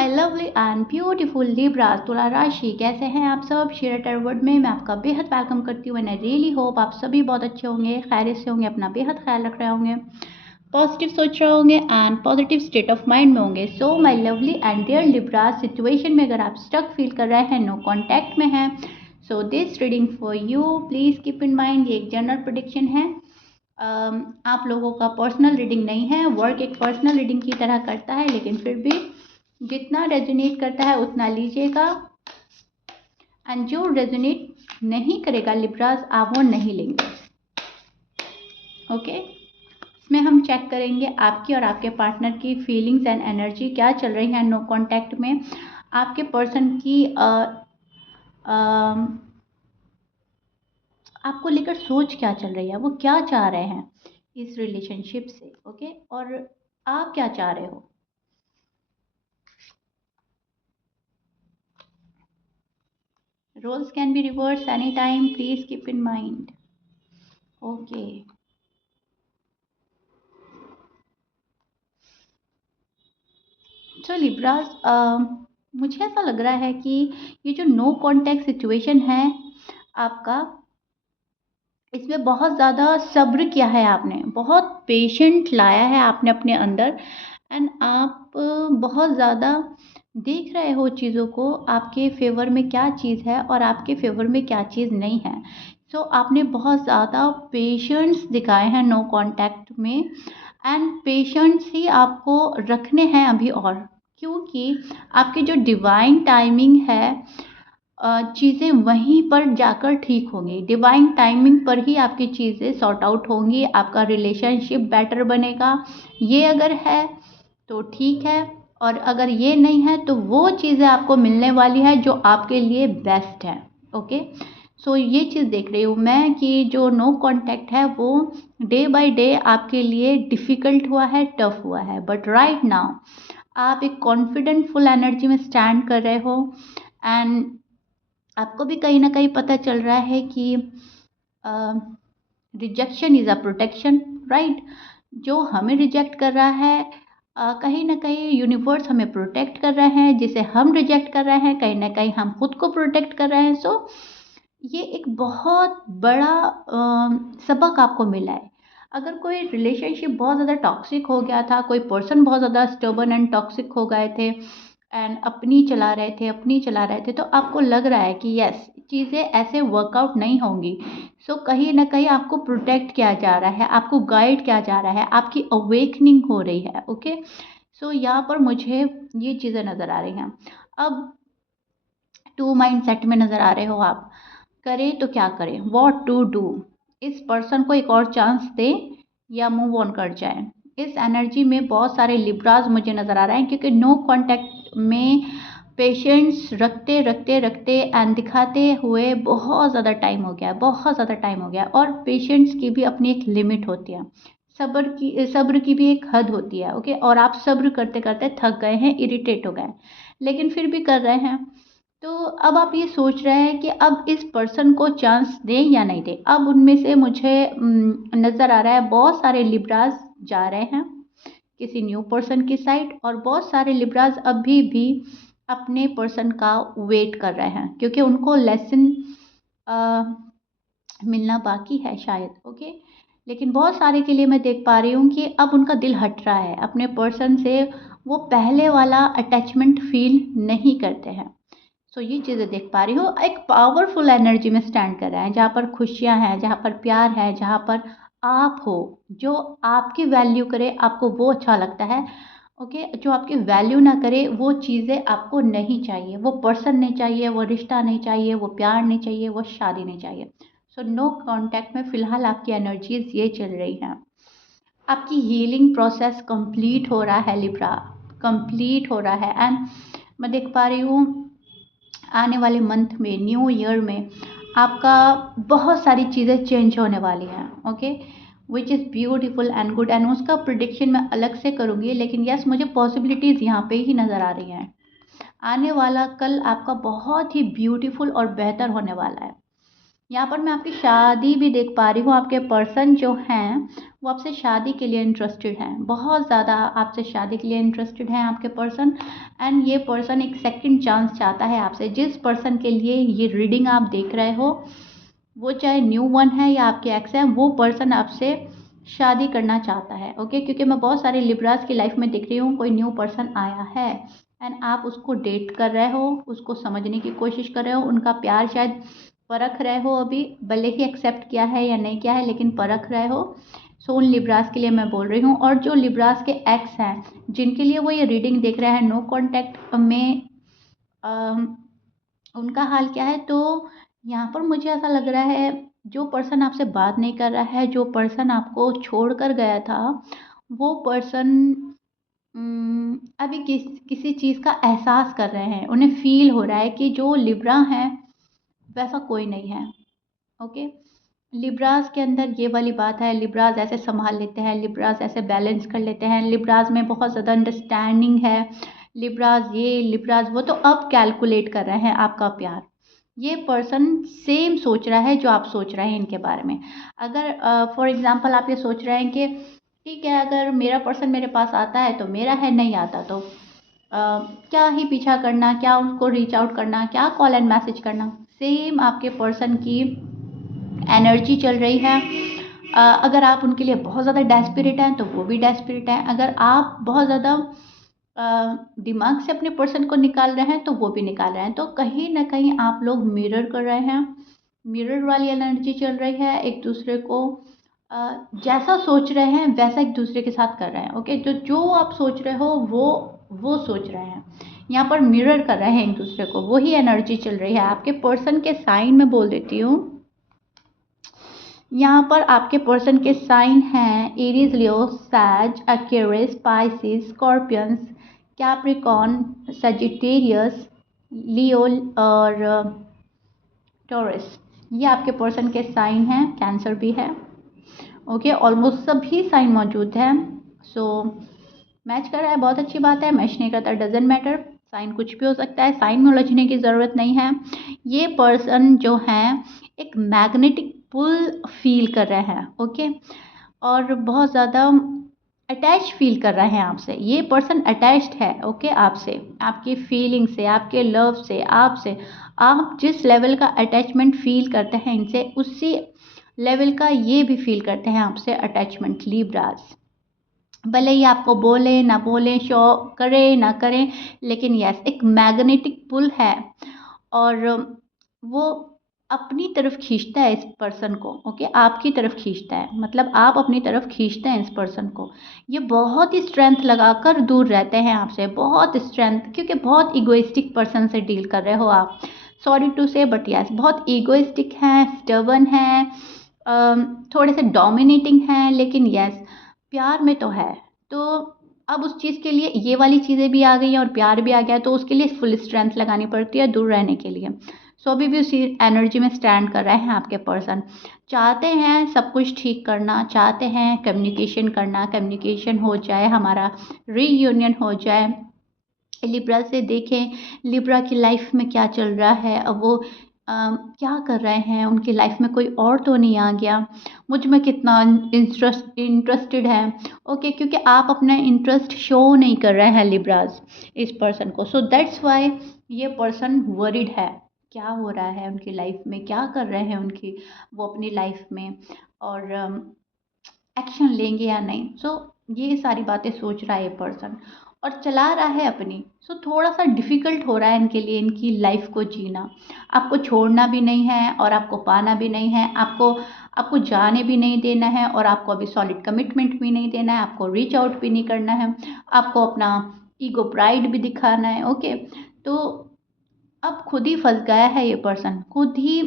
My lovely and beautiful Libra तुला राशि, कैसे हैं आप सब। शेयर टैरोट में मैं आपका बेहद वेलकम करती हूँ एंड आई रियली होप आप सभी बहुत अच्छे होंगे, खैरियत से होंगे, अपना बेहद ख्याल रख रहे होंगे, पॉजिटिव सोच रहे होंगे and positive state of mind में होंगे। So my lovely and dear Libra, situation में अगर आप स्टक फील कर रहे हैं, नो कॉन्टैक्ट में हैं, so this reading for you. Please keep in mind ये एक जनरल प्रेडिक्शन है, आप लोगों का पर्सनल रीडिंग नहीं है। वर्क एक पर्सनल रीडिंग की तरह करता है, लेकिन फिर भी जितना रेजोनेट करता है उतना लीजिएगा, एंड जो रेजोनेट नहीं करेगा लिब्रास, आप वो नहीं लेंगे। ओके, इसमें हम चेक करेंगे आपकी और आपके पार्टनर की फीलिंग्स एंड एनर्जी क्या चल रही है नो कॉन्टैक्ट में। आपके पर्सन की आपको लेकर सोच क्या चल रही है, वो क्या चाह रहे हैं इस रिलेशनशिप से। ओके, और आप क्या चाह रहे हो। Roles can be reverse any time, please keep in mind. Okay, so Libras, मुझे ऐसा लग रहा है कि ये जो नो कॉन्टैक्ट सिचुएशन है आपका, इसमें बहुत ज़्यादा सब्र किया है आपने, बहुत पेशेंट लाया है आपने अपने अंदर, एंड आप बहुत ज़्यादा देख रहे हो चीज़ों को, आपके फेवर में क्या चीज़ है और आपके फेवर में क्या चीज़ नहीं है। सो आपने बहुत ज़्यादा पेशेंस दिखाए हैं नो कॉन्टैक्ट में, एंड पेशेंस ही आपको रखने हैं अभी और, क्योंकि आपकी जो डिवाइन टाइमिंग है, चीज़ें वहीं पर जाकर ठीक होंगी। डिवाइन टाइमिंग पर ही आपकी चीज़ें सॉर्ट आउट होंगी, आपका रिलेशनशिप बेटर बनेगा। ये अगर है तो ठीक है, और अगर ये नहीं है तो वो चीज़ें आपको मिलने वाली है जो आपके लिए बेस्ट है। ओके, सो ये चीज़ देख रही हूँ मैं कि जो नो कांटेक्ट है वो डे बाय डे आपके लिए डिफ़िकल्ट हुआ है, टफ हुआ है, बट राइट नाउ आप एक कॉन्फिडेंट फुल एनर्जी में स्टैंड कर रहे हो, एंड आपको भी कहीं ना कहीं पता चल रहा है कि rejection is a protection, right. जो हमें रिजेक्ट कर रहा है, कहीं ना कहीं यूनिवर्स हमें प्रोटेक्ट कर रहे हैं, जिसे हम रिजेक्ट कर रहे हैं कहीं ना कहीं हम खुद को प्रोटेक्ट कर रहे हैं। सो ये एक बहुत बड़ा सबक आपको मिला है। अगर कोई रिलेशनशिप बहुत ज़्यादा टॉक्सिक हो गया था, कोई पर्सन बहुत ज़्यादा स्टर्बन एंड टॉक्सिक हो गए थे, एंड अपनी चला रहे थे, तो आपको लग रहा है कि यस, चीज़ें ऐसे वर्कआउट नहीं होंगी। सो कहीं ना कहीं आपको प्रोटेक्ट किया जा रहा है, आपको गाइड किया जा रहा है, आपकी अवेकनिंग हो रही है। ओके, सो यहाँ पर मुझे ये चीज़ें नज़र आ रही हैं। अब टू माइंड सेट में नज़र आ रहे हो आप, करें तो क्या करें, वॉट टू डू। इस पर्सन को एक और चांस दें या मूव ऑन कर जाएं। इस एनर्जी में बहुत सारे लिब्राज मुझे नज़र आ रहे हैं, क्योंकि नो कांटेक्ट में पेशेंस रखते रखते रखते एंड दिखाते हुए बहुत ज़्यादा टाइम हो गया, बहुत ज़्यादा टाइम हो गया। और पेशेंस की भी अपनी एक लिमिट होती है, सब्र की भी एक हद होती है। ओके, और आप सब्र करते करते थक गए हैं, इरिटेट हो गए, लेकिन फिर भी कर रहे हैं। तो अब आप ये सोच रहे हैं कि अब इस पर्सन को चांस दें या नहीं दें। अब उनमें से मुझे नज़र आ रहा है बहुत सारे लिब्राज जा रहे हैं किसी न्यू पर्सन की साइड, और बहुत सारे लिब्राज अभी भी अपने पर्सन का वेट कर रहे हैं, क्योंकि उनको लेसन मिलना बाकी है शायद। ओके, लेकिन बहुत सारे के लिए मैं देख पा रही हूँ कि अब उनका दिल हट रहा है अपने पर्सन से, वो पहले वाला अटैचमेंट फील नहीं करते हैं। सो ये चीज़ें देख पा रही हूँ, एक पावरफुल एनर्जी में स्टैंड कर रहे हैं, जहाँ पर खुशियाँ हैं, जहाँ पर प्यार है, जहाँ पर आप हो, जो आपकी वैल्यू करे आपको वो अच्छा लगता है। ओके, जो आपकी वैल्यू ना करे वो चीज़ें आपको नहीं चाहिए, वो पर्सन नहीं चाहिए, वो रिश्ता नहीं चाहिए, वो प्यार नहीं चाहिए, वो शादी नहीं चाहिए। सो नो कांटेक्ट में फ़िलहाल आपकी एनर्जीज ये चल रही हैं। आपकी हीलिंग प्रोसेस कंप्लीट हो रहा है लिब्रा, कंप्लीट हो रहा है, एंड मैं देख पा रही हूँ आने वाले मंथ में, न्यू ईयर में आपका बहुत सारी चीज़ें चेंज होने वाली हैं। Okay, which is beautiful and good, and उसका प्रिडिक्शन मैं अलग से करूँगी, लेकिन यस, मुझे पॉसिबिलिटीज़ यहाँ पे ही नज़र आ रही हैं। आने वाला कल आपका बहुत ही ब्यूटीफुल और बेहतर होने वाला है। यहाँ पर मैं आपकी शादी भी देख पा रही हूँ। आपके पर्सन जो हैं वो आपसे शादी के लिए इंटरेस्टेड हैं, बहुत ज़्यादा आपसे शादी के लिए इंटरेस्टेड हैं आपके पर्सन। एंड ये पर्सन एक सेकंड चांस चाहता है आपसे। जिस पर्सन के लिए ये रीडिंग आप देख रहे हो, वो चाहे न्यू वन है या आपके एक्स है, वो पर्सन आपसे शादी करना चाहता है। ओके, क्योंकि मैं बहुत सारे लिब्रास की लाइफ में दिख रही हूँ, कोई न्यू पर्सन आया है एंड आप उसको डेट कर रहे हो, उसको समझने की कोशिश कर रहे हो, उनका प्यार शायद परख रहे हो अभी, भले ही एक्सेप्ट किया है या नहीं किया है, लेकिन परख रहे हो। सो उन लिब्रास के लिए मैं बोल रही हूँ। और जो लिब्रास के एक्स हैं, जिनके लिए वो ये रीडिंग देख रहे हैं, नो कॉन्टैक्ट में उनका हाल क्या है? तो यहाँ पर मुझे ऐसा लग रहा है, जो पर्सन आपसे बात नहीं कर रहा है, जो पर्सन आपको छोड़ कर गया था, वो पर्सन अभी किसी चीज़ का एहसास कर रहे हैं। उन्हें फ़ील हो रहा है कि जो लिब्रा हैं वैसा कोई नहीं है। ओके, लिब्रास के अंदर ये वाली बात है, लिब्रास ऐसे संभाल लेते हैं, लिब्रास ऐसे बैलेंस कर लेते हैं, लिब्रास में बहुत ज़्यादा अंडरस्टैंडिंग है, लिब्रास ये लिब्रास वो। तो अब कैलकुलेट कर रहे हैं आपका प्यार। ये पर्सन सेम सोच रहा है जो आप सोच रहे हैं इनके बारे में। अगर फॉर एग्जांपल आप ये सोच रहे हैं कि ठीक है, अगर मेरा पर्सन मेरे पास आता है तो मेरा है, नहीं आता तो क्या ही पीछा करना, क्या उनको रीच आउट करना, क्या कॉल एंड मैसेज करना। सेम आपके पर्सन की एनर्जी चल रही है। अगर आप उनके लिए बहुत ज़्यादा डेस्परेट हैं तो वो भी डेस्परेट हैं। अगर आप बहुत ज़्यादा दिमाग से अपने पर्सन को निकाल रहे हैं तो वो भी निकाल रहे हैं। तो कहीं ना कहीं आप लोग मिरर कर रहे हैं, मिरर वाली एनर्जी चल रही है। एक दूसरे को जैसा सोच रहे हैं वैसा एक दूसरे के साथ कर रहे हैं। ओके, तो जो आप सोच रहे हो वो सोच रहे हैं। यहाँ पर मिरर कर रहे हैं एक दूसरे को, वही एनर्जी चल रही है। आपके पर्सन के साइन में बोल देती हूँ। यहाँ पर आपके पर्सन के साइन हैं एरीज, लियो, सैज, Aquarius, Pisces, Scorpions, Capricorn, Sagittarius, Leo और टॉरस। ये आपके पर्सन के साइन हैं। कैंसर भी है। ओके, ऑलमोस्ट सभी साइन मौजूद हैं। सो मैच कर रहा है, बहुत अच्छी बात है। मैच नहीं करता, डजेंट मैटर, साइन कुछ भी हो सकता है, साइन में उलझने की ज़रूरत नहीं है। ये पर्सन जो हैं एक मैग्नेटिक पुल फील कर रहे हैं। ओके, और बहुत ज़्यादा अटैच फील कर रहे हैं आपसे। ये पर्सन अटैच्ड है। ओके, आपसे, आपकी फीलिंग से, आपके लव से, आपसे। आप जिस लेवल का अटैचमेंट फील करते हैं इनसे, उसी लेवल का ये भी फील करते हैं आपसे अटैचमेंट, लिब्रास। भले ही आपको बोले ना बोले, शो करें ना करें, लेकिन यस, एक मैग्नेटिक पुल है और वो अपनी तरफ खींचता है इस पर्सन को। ओके, आपकी तरफ खींचता है, मतलब आप अपनी तरफ खींचते हैं इस पर्सन को। ये बहुत ही स्ट्रेंथ लगाकर दूर रहते हैं आपसे, बहुत स्ट्रेंथ, क्योंकि बहुत इगोइस्टिक पर्सन से डील कर रहे हो आप। सॉरी टू से, बट यस, बहुत इगोइस्टिक हैं, स्टबर्न हैं, थोड़े से डोमिनेटिंग हैं, लेकिन यस, प्यार में तो है। तो अब उस चीज़ के लिए ये वाली चीज़ें भी आ गई हैं और प्यार भी आ गया, तो उसके लिए फुल स्ट्रेंथ लगानी पड़ती है दूर रहने के लिए। सो अभी भी उसी एनर्जी में स्टैंड कर रहे हैं आपके पर्सन। चाहते हैं सब कुछ ठीक करना, चाहते हैं कम्युनिकेशन करना, कम्युनिकेशन हो जाए, हमारा रीयूनियन हो जाए। लिब्रा से देखें, लिब्रा की लाइफ में क्या चल रहा है, अब वो क्या कर रहे हैं, उनकी लाइफ में कोई और तो नहीं आ गया, मुझ में कितना इंटरेस्टेड है। ओके, क्योंकि आप अपना इंटरेस्ट शो नहीं कर रहे हैं लिब्रास इस पर्सन को। सो दैट्स वाई ये पर्सन वरीड है। क्या हो रहा है उनकी लाइफ में, क्या कर रहे हैं उनकी वो अपनी लाइफ में, और एक्शन लेंगे या नहीं। सो ये सारी बातें सोच रहा है ये पर्सन और चला रहा है अपनी। सो थोड़ा सा डिफ़िकल्ट हो रहा है इनके लिए इनकी लाइफ को जीना। आपको छोड़ना भी नहीं है और आपको पाना भी नहीं है, आपको आपको जाने भी नहीं देना है, और आपको अभी सॉलिड कमिटमेंट भी नहीं देना है, आपको रीच आउट भी नहीं करना है, आपको अपना ईगो प्राइड भी दिखाना है। ओके, तो अब खुद ही फंस गया है ये पर्सन, खुद ही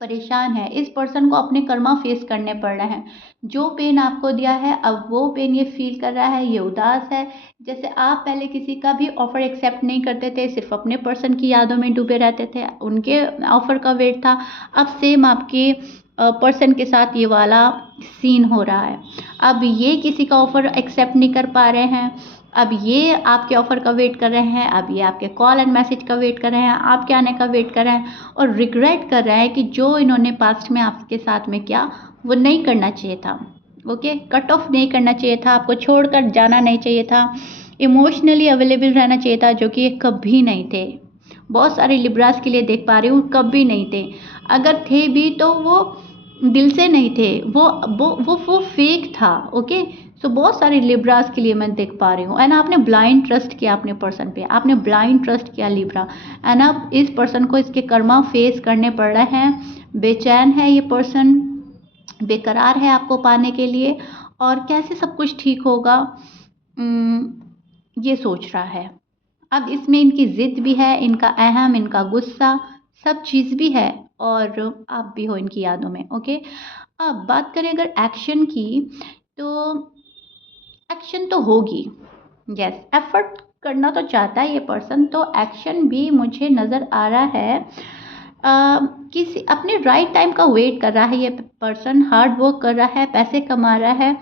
परेशान है। इस पर्सन को अपने कर्मा फेस करने पड़ रहे हैं। जो पेन आपको दिया है, अब वो पेन ये फील कर रहा है, ये उदास है। जैसे आप पहले किसी का भी ऑफ़र एक्सेप्ट नहीं करते थे, सिर्फ अपने पर्सन की यादों में डूबे रहते थे, उनके ऑफ़र का वेट था। अब सेम आपके पर्सन के साथ ये वाला सीन हो रहा है। अब ये किसी का ऑफ़र एक्सेप्ट नहीं कर पा रहे हैं, अब ये आपके ऑफ़र का वेट कर रहे हैं, अब ये आपके कॉल एंड मैसेज का वेट कर रहे हैं, आपके आने का वेट कर रहे हैं और रिग्रेट कर रहे हैं कि जो इन्होंने पास्ट में आपके साथ में किया वो नहीं करना चाहिए था। ओके, कट ऑफ नहीं करना चाहिए था, आपको छोड़कर जाना नहीं चाहिए था, इमोशनली अवेलेबल रहना चाहिए था, जो कि ये कभी नहीं थे। बहुत सारे लिब्रास के लिए देख पा रही हूँ कभी नहीं थे, अगर थे भी तो वो दिल से नहीं थे, वो फेक था। ओके, सो बहुत सारे लिब्रास के लिए मैं देख पा रही हूँ एंड आपने ब्लाइंड ट्रस्ट किया अपने पर्सन पे, आपने ब्लाइंड ट्रस्ट किया लिब्रा एंड अब इस पर्सन को इसके कर्मा फेस करने पड़ रहे हैं। बेचैन है ये पर्सन, बेकरार है आपको पाने के लिए और कैसे सब कुछ ठीक होगा ये सोच रहा है। अब इसमें इनकी ज़िद भी है, इनका अहम, इनका गुस्सा, सब चीज़ भी है और आप भी हो इनकी यादों में। ओके, अब बात करें अगर एक्शन की, तो एक्शन तो होगी, यस, एफर्ट करना तो चाहता है ये पर्सन, तो एक्शन भी मुझे नज़र आ रहा है। किसी अपने राइट टाइम का वेट कर रहा है ये पर्सन, हार्ड वर्क कर रहा है, पैसे कमा रहा है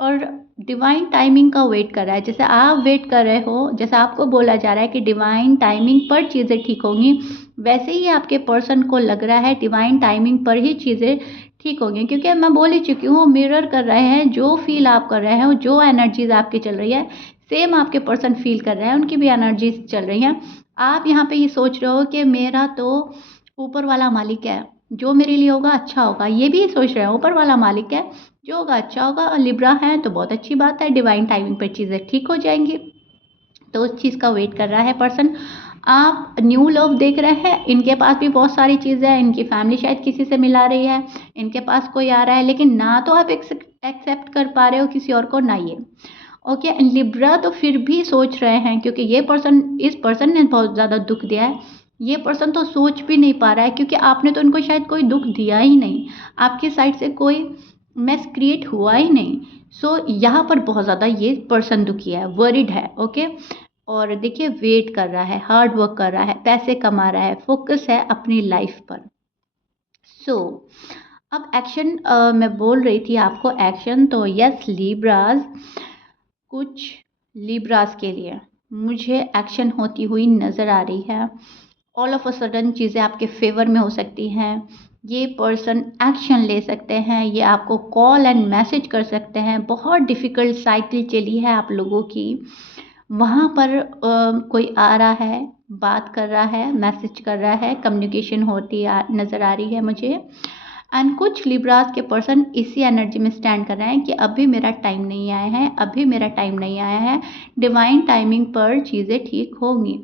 और डिवाइन टाइमिंग का वेट कर रहा है। जैसे आप वेट कर रहे हो, जैसे आपको बोला जा रहा है कि डिवाइन टाइमिंग पर चीज़ें ठीक होंगी, वैसे ही आपके पर्सन को लग रहा है डिवाइन टाइमिंग पर ही चीज़ें ठीक होंगी, क्योंकि मैं बोल ही चुकी हूँ, मिरर कर रहे हैं, जो फील आप कर रहे हो, जो एनर्जीज आपकी चल रही है, सेम आपके पर्सन फील कर रहे हैं, उनकी भी एनर्जीज चल रही हैं। आप यहाँ पे ये सोच रहे हो कि मेरा तो ऊपर वाला मालिक है, जो मेरे लिए होगा अच्छा होगा, ये भी सोच रहे हैं ऊपर वाला मालिक है, जो होगा अच्छा होगा। और लिब्रा है तो बहुत अच्छी बात है, डिवाइन टाइमिंग पर चीज़ें ठीक हो जाएंगी, तो उस चीज़ का वेट कर रहा है पर्सन। आप न्यू लव देख रहे हैं, इनके पास भी बहुत सारी चीज़ें हैं, इनकी फैमिली शायद किसी से मिला रही है, इनके पास कोई आ रहा है, लेकिन ना तो आप एक्सेप्ट कर पा रहे हो किसी और को, ना ये। ओके, लिब्रा तो फिर भी सोच रहे हैं, क्योंकि ये पर्सन, इस पर्सन ने बहुत ज़्यादा दुख दिया है, ये पर्सन तो सोच भी नहीं पा रहा है, क्योंकि आपने तो इनको शायद कोई दुख दिया ही नहीं, आपकी साइड से कोई मेस क्रिएट हुआ ही नहीं। सो यहाँ पर बहुत ज़्यादा ये पर्सन दुखी है, वरिड है। ओके, और देखिए वेट कर रहा है, हार्ड वर्क कर रहा है, पैसे कमा रहा है, फोकस है अपनी लाइफ पर। सो अब एक्शन, मैं बोल रही थी आपको एक्शन, तो यस लिब्रास, कुछ लिब्रास के लिए मुझे एक्शन होती हुई नज़र आ रही है। ऑल ऑफ अ सडन चीज़ें आपके फेवर में हो सकती हैं, ये पर्सन एक्शन ले सकते हैं, ये आपको कॉल एंड मैसेज कर सकते हैं। बहुत डिफ़िकल्ट साइकिल चली है आप लोगों की, वहाँ पर कोई आ रहा है, बात कर रहा है, मैसेज कर रहा है, कम्युनिकेशन होती नज़र आ रही है मुझे। एंड कुछ लिब्रास के पर्सन इसी एनर्जी में स्टैंड कर रहे हैं कि अभी मेरा टाइम नहीं आया है, अभी मेरा टाइम नहीं आया है, डिवाइन टाइमिंग पर चीज़ें ठीक होंगी।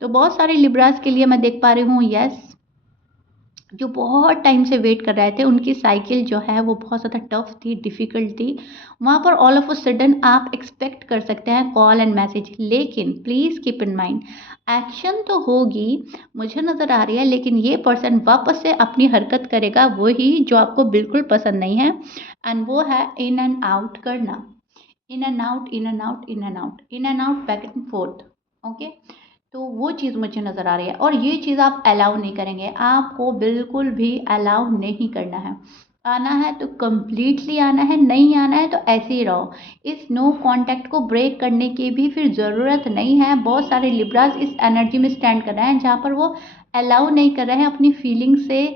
तो बहुत सारे लिब्रास के लिए मैं देख पा रही हूँ, यस, जो बहुत टाइम से वेट कर रहे थे, उनकी साइकिल जो है वो बहुत ज़्यादा टफ थी, डिफ़िकल्ट थी। वहाँ पर ऑल ऑफ अ सडन आप एक्सपेक्ट कर सकते हैं कॉल एंड मैसेज, लेकिन please keep in mind action तो होगी, मुझे नज़र आ रही है, लेकिन ये पर्सन वापस से अपनी हरकत करेगा, वही जो आपको बिल्कुल पसंद नहीं है, एंड वो है इन एंड आउट करना, in and out, in and out, in and out, in and out, back and fourth. Okay, तो वो चीज़ मुझे नज़र आ रही है और ये चीज़ आप अलाउ नहीं करेंगे, आपको बिल्कुल भी अलाउ नहीं करना है। आना है तो कम्प्लीटली आना है, नहीं आना है तो ऐसे ही रहो। इस नो कांटेक्ट को ब्रेक करने की भी फिर ज़रूरत नहीं है। बहुत सारे लिब्रास इस एनर्जी में स्टैंड कर रहे हैं जहाँ पर वो अलाउ नहीं कर रहे हैं अपनी फीलिंग से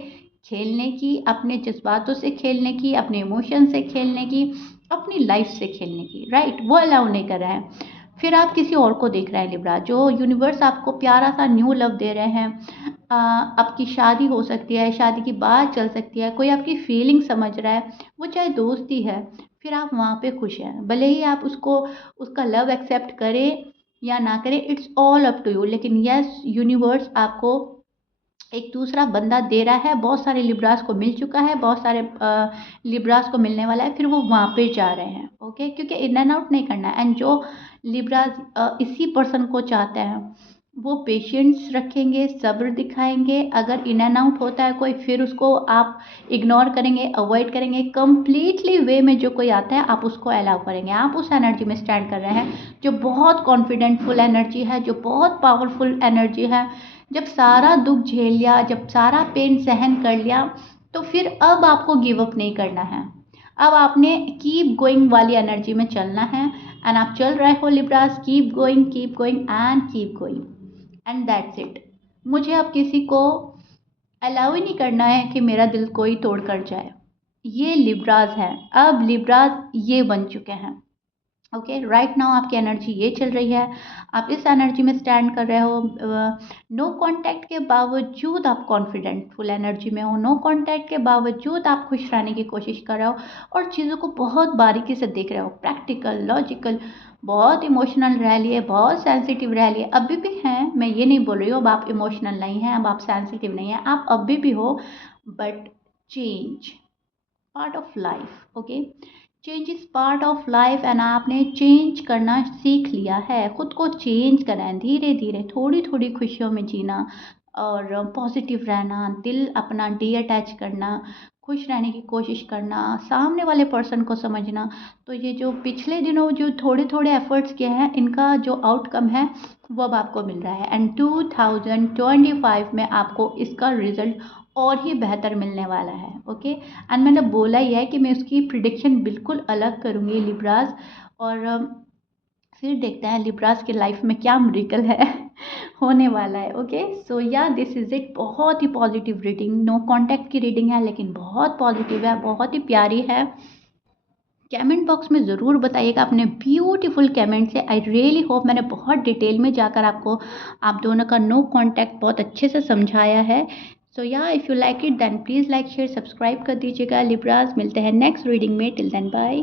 खेलने की, अपने जज्बातों से खेलने की, अपने इमोशन से खेलने की, अपनी लाइफ से खेलने की, राइट, वो अलाउ नहीं कर रहे हैं। फिर आप किसी और को देख रहे हैं लिब्रा, जो यूनिवर्स आपको प्यारा सा न्यू लव दे रहे हैं। आपकी शादी हो सकती है, शादी की बात चल सकती है, कोई आपकी फीलिंग समझ रहा है, वो चाहे दोस्ती है, फिर आप वहाँ पे खुश हैं, भले ही आप उसको, उसका लव एक्सेप्ट करें या ना करें, it's all up to you. लेकिन यस, यूनिवर्स आपको एक दूसरा बंदा दे रहा है, बहुत सारे लिब्रास को मिल चुका है, बहुत सारे लिब्रास को मिलने वाला है, फिर वो वहाँ पे जा रहे हैं। ओके, क्योंकि इन एंड आउट नहीं करना है। एंड जो लिब्रास इसी पर्सन को चाहते हैं, वो पेशेंस रखेंगे, सब्र दिखाएंगे। अगर इन एंड आउट होता है कोई, फिर उसको आप इग्नोर करेंगे, अवॉइड करेंगे। कम्प्लीटली वे में जो कोई आता है आप उसको अलाउ करेंगे। आप उस एनर्जी में स्टैंड कर रहे हैं जो बहुत कॉन्फिडेंटफुल एनर्जी है, जो बहुत पावरफुल एनर्जी है। जब सारा दुख झेल लिया, जब सारा पेन सहन कर लिया, तो फिर अब आपको गिव अप नहीं करना है। अब आपने कीप गोइंग वाली एनर्जी में चलना है एंड आप चल रहे हो Libras, keep going and keep going and that's it. मुझे अब किसी को अलाउ ही नहीं करना है कि मेरा दिल कोई तोड़ कर जाए। ये लिब्रास है, अब लिब्रास ये बन चुके हैं। ओके, राइट नाउ आपकी एनर्जी ये चल रही है, आप इस एनर्जी में स्टैंड कर रहे हो। नो कांटेक्ट के बावजूद आप कॉन्फिडेंट फुल एनर्जी में हो, नो कांटेक्ट के बावजूद आप खुश रहने की कोशिश कर रहे हो और चीज़ों को बहुत बारीकी से देख रहे हो, प्रैक्टिकल, लॉजिकल, बहुत इमोशनल रह लिए, बहुत सेंसिटिव रह लिए, अभी भी हैं। मैं ये नहीं बोल रही हूँ अब आप इमोशनल नहीं हैं, अब आप सेंसिटिव नहीं हैं, आप अभी भी हो, but change part of life. Okay, change is part of life and आपने चेंज करना सीख लिया है, खुद को चेंज करना है, धीरे धीरे थोड़ी थोड़ी खुशियों में जीना और पॉजिटिव रहना, दिल अपना अटैच करना, खुश रहने की कोशिश करना, सामने वाले पर्सन को समझना। तो ये जो पिछले दिनों जो थोड़े थोड़े एफर्ट्स किए हैं, इनका जो आउटकम है वो अब आपको मिल रहा है एंड 2025 में आपको इसका रिजल्ट और ही बेहतर मिलने वाला है। ओके, एंड मैंने बोला ही है कि मैं उसकी प्रिडिक्शन बिल्कुल अलग करूँगी लिब्रास, और फिर देखते हैं लिब्रास की लाइफ में क्या मिरेकल है होने वाला है। ओके, सो या दिस इज़ इट, बहुत ही पॉजिटिव रीडिंग, नो कांटेक्ट की रीडिंग है लेकिन बहुत पॉजिटिव है, बहुत ही प्यारी है। कमेंट बॉक्स में ज़रूर बताइएगा अपने ब्यूटीफुल कमेंट से। आई रियली होप मैंने बहुत डिटेल में जाकर आपको आप दोनों का नो कांटेक्ट बहुत अच्छे से समझाया है। सो या if you like it then please like share subscribe कर दीजिएगा। लिब्रास, मिलते हैं नेक्स्ट रीडिंग में, टिल देन बाय।